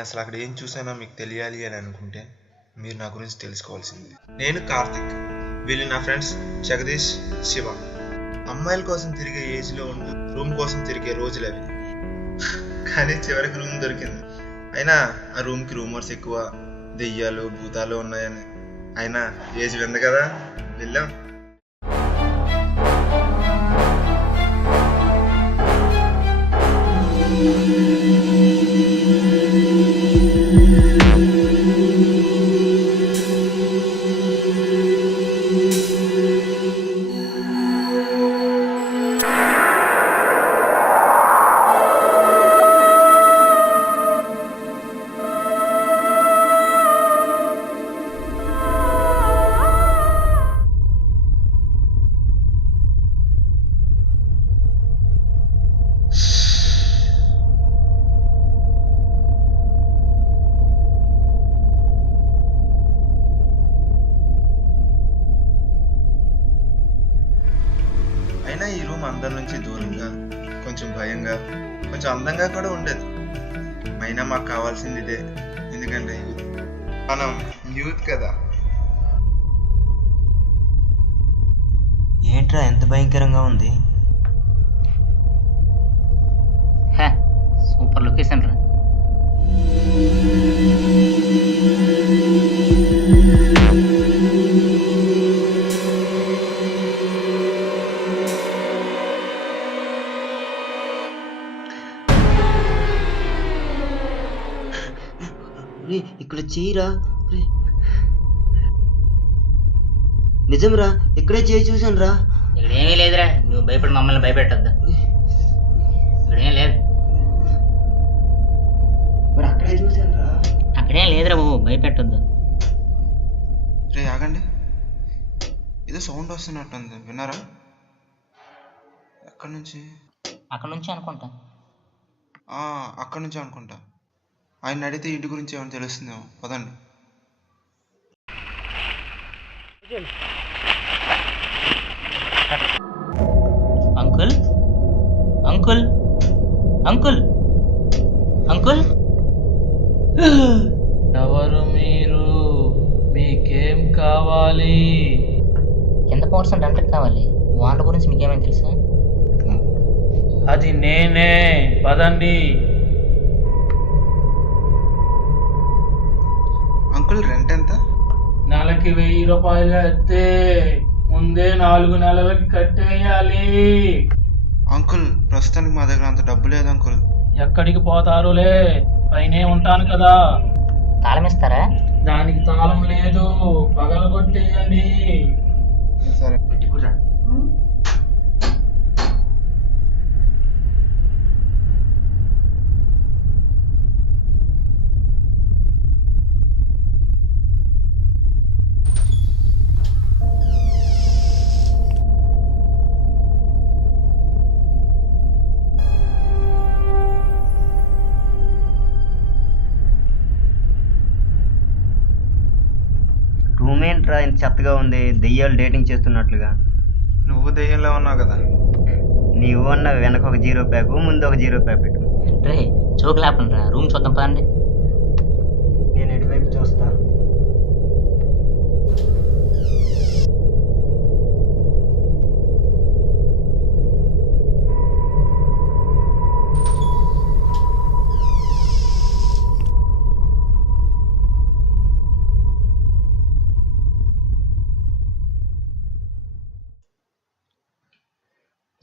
నేను అసలు అక్కడ ఏం చూసానో మీకు తెలియాలి అని అనుకుంటే మీరు నా గురించి తెలుసుకోవాల్సింది. నేను కార్తిక్, వీళ్ళు నా ఫ్రెండ్స్ జగదీష్, శివ. అమ్మాయిల కోసం తిరిగే ఏజ్లో ఉంటూ రూమ్ కోసం తిరిగే రోజులు అవి. కానీ చివరికి రూమ్ దొరికింది. అయినా ఆ రూమ్కి రూమర్స్ ఎక్కువ, దెయ్యాలు భూతాలు ఉన్నాయని. అయినా ఏజ్ ఉంది కదా, వెళ్ళాం. అయినా ఈ రూమ్ అందరి నుంచి దూరంగా, కొంచెం భయంగా, కొంచెం అందంగా కూడా ఉండేది. అయినా మాకు కావాల్సింది ఇదే. ఎందుకంటే మనం యూత్ కదా. ఏంట్రా ఎంత భయంకరంగా ఉంది? సూపర్ లొకేషన్ రా. ఇక్కడ చేయరా, నిజంరా ఇక్కడే చేయి చూసాను రా. ఇక్కడ ఏమీ లేదురా, నువ్వు భయపడి మమ్మల్ని భయపెట్టద్దా. ఇక్కడేం లేదు. మరి అక్కడే చూసాను రా. అక్కడేం లేదురా బాబు, భయపెట్టద్దు. రే ఆగండి, ఏదో సౌండ్ వస్తున్నట్టుంది, విన్నారా? ఎక్కడి నుంచి? అక్కడ నుంచి అనుకుంటా. అక్కడి నుంచి అనుకుంటా. ఆయన అడిగితే ఇంటి గురించి ఏమైనా తెలుస్తుందేమో, పదండి. అంకుల్ అంకుల్ అంకుల్ అంకుల్, ఎవరు మీరు? మీకేం కావాలి? కింద పోర్షన్ రెంట్కి కావాలి. వాళ్ళ గురించి మీకేమైనా తెలుసా? అది నేనే, పదండి. అంకుల్ రెంట్ ఎంత? నెలకి 1000 రూపాయలు అయితే ముందే 4 నెలలకి కట్టేయాలి. అంకుల్ ప్రస్తుతానికి మా దగ్గర అంత డబ్బు లేదు అంకుల్. ఎక్కడికి పోతారులే, పైనే ఉంటాను కదా. తాళం ఇస్తారా? దానికి తాళం లేదు, పగలగొట్టేయండి. సరే పెట్టుకురా. రూమ్ ఏంట్రా ఇంత చెత్తగా ఉంది, దెయ్యాలు డేటింగ్ చేస్తున్నట్లుగా. నువ్వు దెయ్యంలో ఉన్నావు కదా. నీవు అన్న వెనక ఒక 0 ప్యాక్, ముందు ఒక 0 ప్యాక్ పెట్టు. రే చోకులాపండి రా, రూమ్ చూద్దాం పదండి. నేను ఎటువైపు చూస్తాను.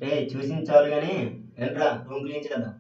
రే చూసింది చాలు కానీ రండ్రా, రూమ్ క్లీన్ చేద్దాం.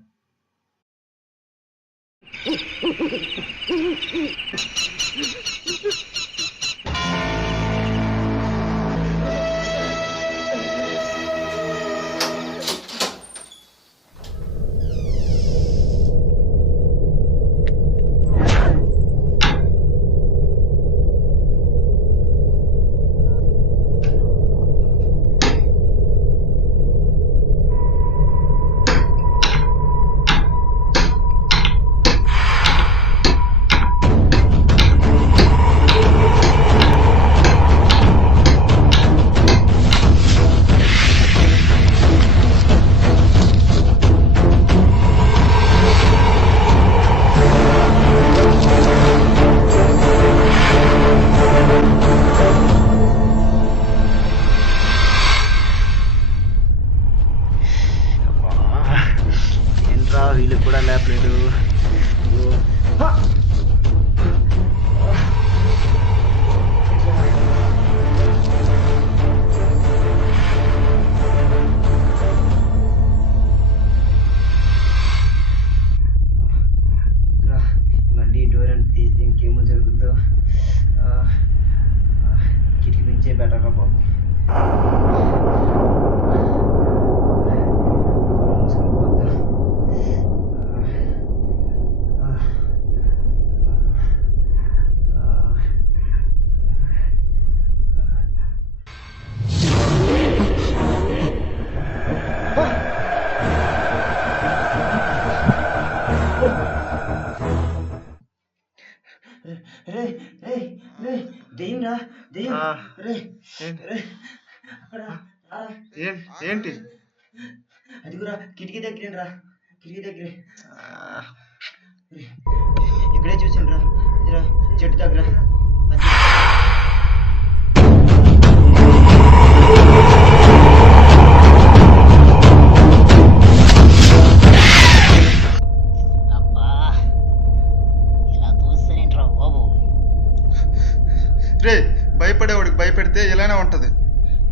రే రే దెయ్యం రా దెయ్యం ఆ. రే ఏంటి రే అక్కడ రా. ఏంటి అదిగురా కిటికీ దగ్గర రా కిటికీ దగ్గరే ఆ, రే, ఇక్కడే చూసాను రా అదిరా చెట్టు దగ్గర అది. అబ్బా ఇలా చూస్తారేంట్రా బాబు. రే భయపడేవాడికి భయపెడితే ఇలానే ఉంటది.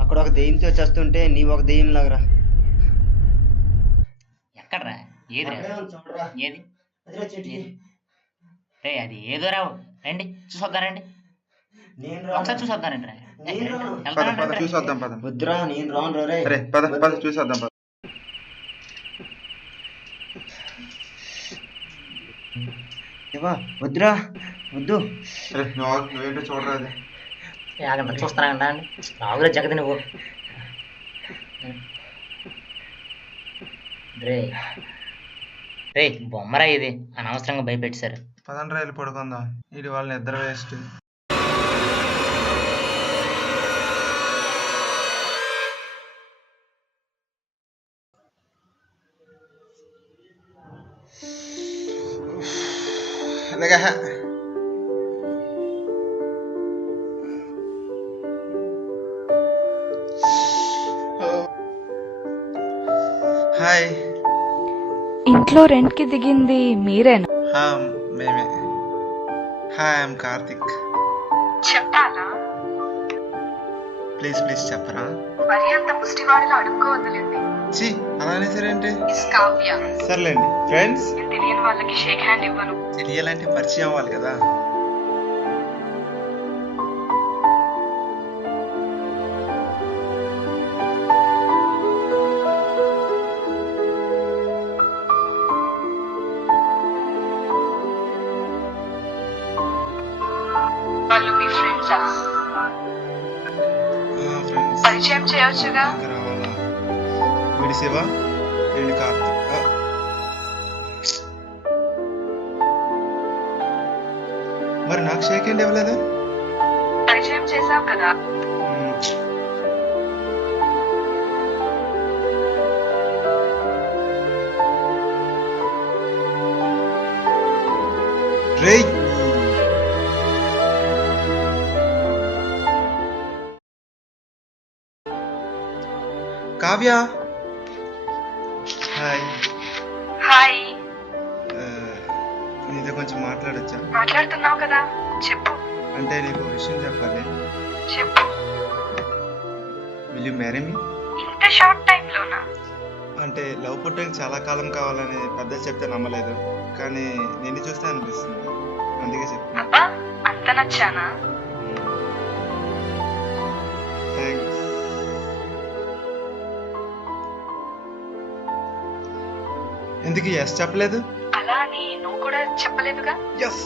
అక్కడ ఒక దెయ్యంతో చేస్తుంటే నీ ఒక దెయ్యం లాగరా ఎక్కడ్రా? ఏదిరా? అక్కడే ఉంది చూడరా ఏది? అదిరా చెట్టుకి రే అది ఏదో రా. రండి చూసొద్దాం రండి. నేను ఒకసారి రాను చూసొద్దానండి రా. నేను రాను. పద చూసొద్దాం పద. వద్దురా నేను రాను రే అరే పద చూసొద్దాం పద. ఏవా వద్దురా వద్దు అరే నువ్వేంటో చూడరా అది. ఆగండి చూస్తానంటా అండి. రాగురా జగతి నువ్వు. రే రే బొమ్మరా ఇది అనవసరంగా భయపెట్టారు. పదండ్రా వెళ్ళి పడుకుందాం. ఇది వాళ్ళని నిద్ర వేస్ట్. అలాగే హాయ్. ఇంట్లో రెంట్కి దిగింది మీరేనా? మేమే. Hi I'm Karthik. చెప్పాలా? ప్లీజ్ చెప్పరా. మరి అంత ముష్టివాడిలో అడుక్కోవద్దులేండి. చి అలానే సరేంటి. ఇస్ కావ్య. సర్లేండి ఫ్రెండ్స్. నేను తెలియని వాళ్ళకి షేక్ హ్యాండ్ ఇవ్వను. తెలియాలంటే పరిచయం అవ్వాలి కదా. వాళ్ళు మీ ఫ్రెండ్సా? ఫ్రెండ్స్ పరిచయం చేయొచ్చుగా. రావాలా? వీడి శివ వీడి కార్తిక్. మరి నాకు షేక్ హ్యాండ్ ఇవ్వలేదు. పరిచయం చేసావు కదా. రే కావ్య. హాయ్. హాయ్. నీతో కొంచెం మాట్లాడొచ్చా? మాట్లాడుతున్నావు కదా, చెప్పు. అంటే నీకు విషయం చెప్పాలి. చెప్పు. Will you marry me? ఇంత షార్ట్ టైం లోనా? అంటే లవ్ పుట్టడానికి చాలా కాలం కావాలని పెద్దలు చెప్తే నమ్మలేదు, కానీ నిన్ను చూస్తే అనిపిస్తుంది, అందుకే చెప్తున్నా. అబ్బా అంత నచ్చానా? థ్యాంక్స్. ఎందుకు ఎస్ చెప్పలేదు? అలా అని నువ్వు కూడా చెప్పలేదుగా. ఎస్.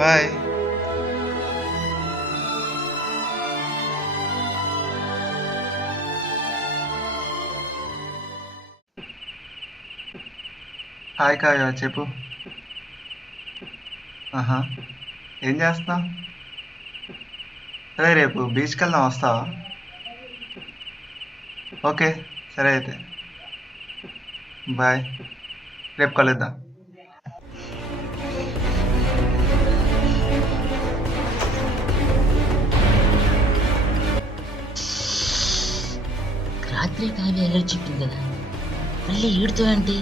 బాయ్. హాయ్ కావ్య చెప్పు. ఆహా ఏం చేస్తున్నావు? సరే రేపు బీచ్కి వెళ్దాం, వస్తావా? ఓకే సరే అయితే బాయ్, రేపు కలుద్దాం. రాత్రి కావ్య ఎల్లరి చెప్పింది కదా, మళ్ళీ ఈడుతో ఏంటి?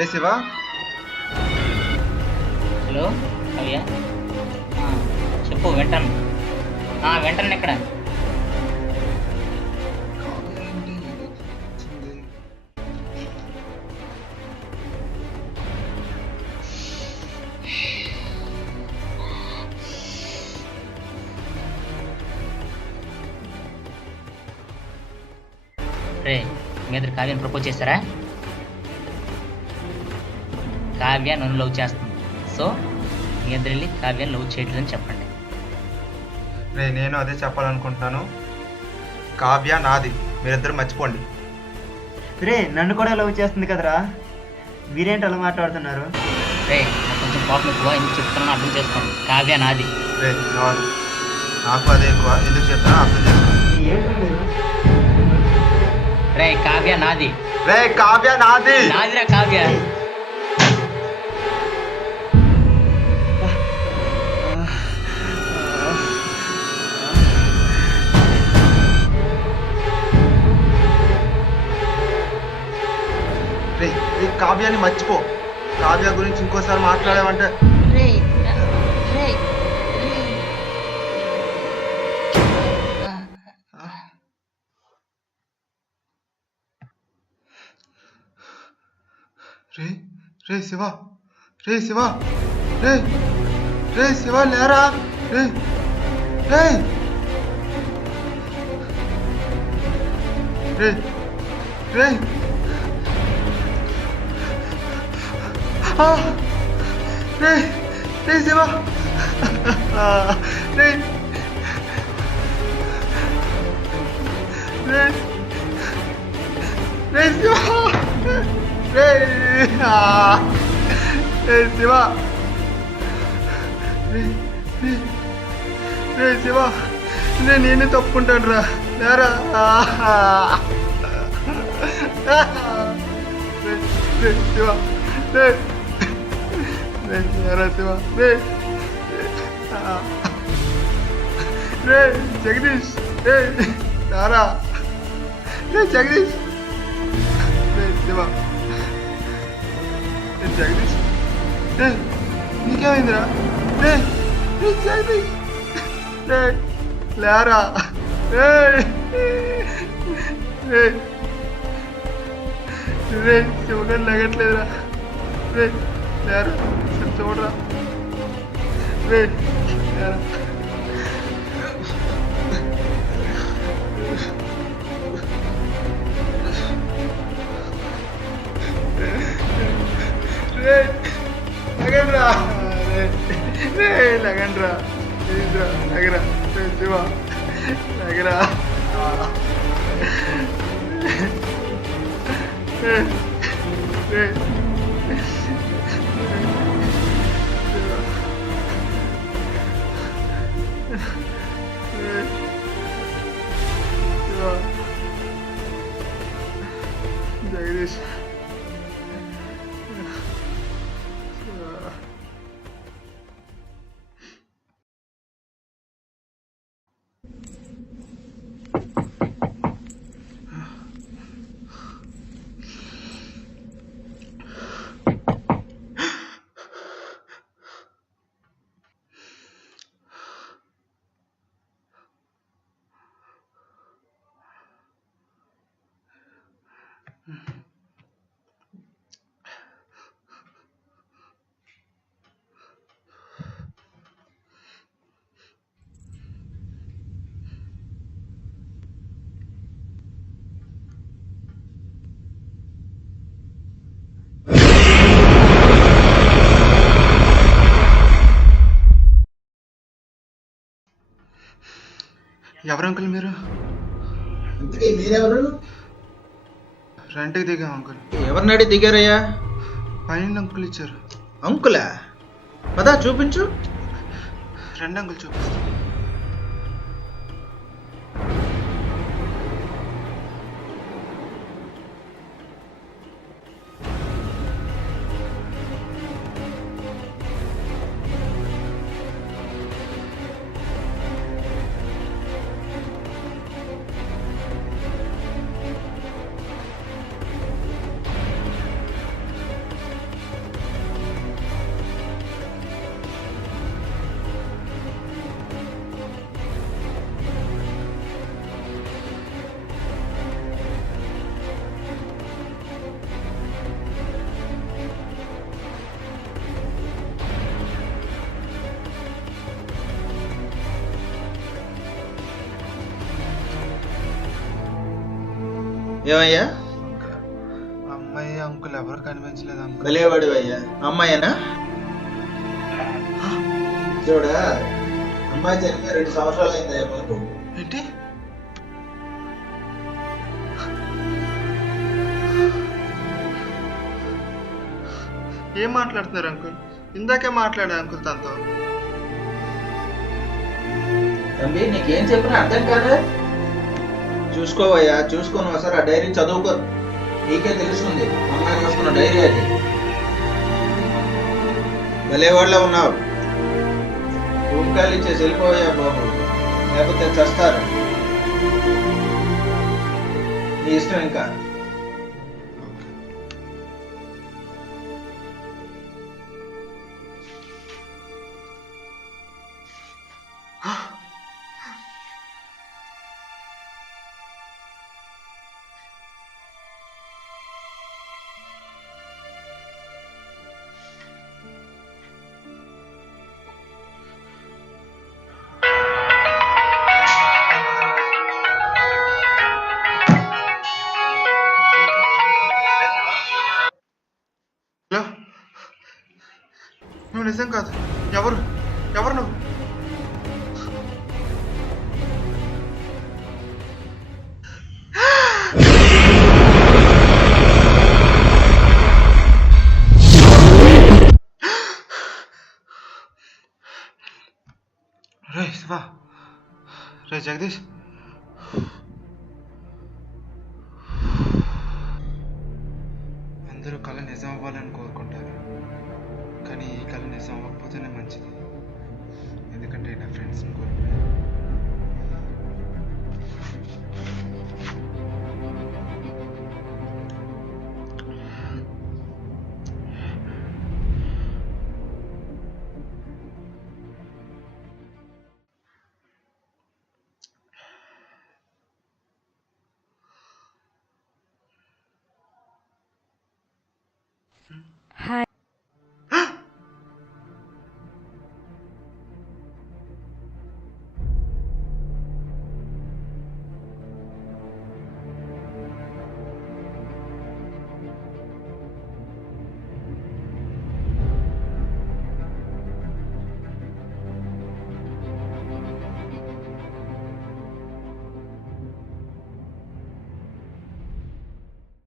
రే శివ, హలో కవ్య చెప్పు వెంటనే వెంటనే ఎక్కడ రే మీ ఇద్దరు కావ్యాన్ని ప్రపోజ్ చేశారా? కావ్య నన్ను లవ్ చేస్తుంది, సో మీ ఇద్దరు వెళ్ళి కావ్యాన్ని లవ్ చేయట్లేదని చెప్పండి. రే నేను అదే చెప్పాలనుకుంటున్నాను. కావ్య నాది, మీరిద్దరు మర్చిపోండి. రే నన్ను కూడా లవ్ చేస్తుంది కదరా, మీరేంటి అలా మాట్లాడుతున్నారు? రే నాకు కొంచెం కోపం ఎక్కువ, ఎందుకు చెప్తున్నాను అర్థం చేసుకోండి. కావ్య నాది. రే నోరు, నాకు అదే ఎక్కువ, ఎందుకు చెప్తానో అర్థం చేసుకోండి. ఏంటి మీరు? రే కావ్య నాది. రే కావ్య నాది. నాదిరా కావ్య. రే రే కావ్యాన్ని మర్చిపో. కావ్య గురించి ఇంకోసారి మాట్లాడావంటే రే రే శివ, రే శివ, రే రే శివ లేరా, రే రే రే రే రే రే శివ, రే రే రే శివ, రే రే శివ, రే రే రే శివ, నేనే తప్పుకుంటాను రా, లేరా రే రే శివ, రే రే లేరా శివ, రే రే జగదీష్, రే లేరా, రే జగదీష్, రే శివ, రే జగదీష్, రే నీకేమైందిరా, రే రే జగదీష్, రే లేరా, రే రే రే శివగారు లగట్లేదురా, రే లేరా, చూడరా, రే లేరా, రే లగండ్రా, రే రే లగండ్రా, ప్లీజ్రా లగరా, రే శివ లగరా, రే రే జగదీష్, ఎవరు అంకుల్ మీరు? మీరెవరు? రెంట్కి దిగాం అంకుల్. ఎవరినాడి దిగారయ్యా? పైన అంకుల్ ఇచ్చారు. అంకులా? పదా చూపించు. రెండు అంకుల్ చూపిస్తాను. ఏమయ్యా అమ్మాయి అంకుల్ ఎవరు కనిపించలేదు అంకుల్. వెళ్ళేవాడు అయ్యా. అమ్మాయేనా? చూడా, అమ్మాయి చనిపోయి 2 సంవత్సరాలు అయిందయ్యా బాబు. ఏంటి? ఏం మాట్లాడుతున్నారు అంకుల్? ఇందాకే మాట్లాడా అంకుల్ తనతో. తమ్మి నీకేం చెప్పినా అర్థం కాదా? చూసుకోవయ్యా, చూసుకొని ఒకసారి ఆ డైరీ చదువుకో, నీకే తెలుస్తుంది. అమ్మాయి రాసుకున్న డైరీ అది. భలే వాళ్ళ ఉన్నావు. రూమ్ ఖాళీ ఇచ్చేసి వెళ్ళిపోయా బాబు, లేకపోతే చస్తారు. నీ ఇష్టం. ఇంకా హలో, నువ్వు నిజం కాదు. ఎవరు ఎవరు నువ్వు? రే శివ, రే జగదీష్, అందరూ కళ నిజం అవ్వాలని కోరుకుంటారు, కానీ ఈ కళ నిజం అవ్వకపోతేనే మంచిది. ఎందుకంటే నా ఫ్రెండ్స్ని కోల్పోయాను. హాయ్.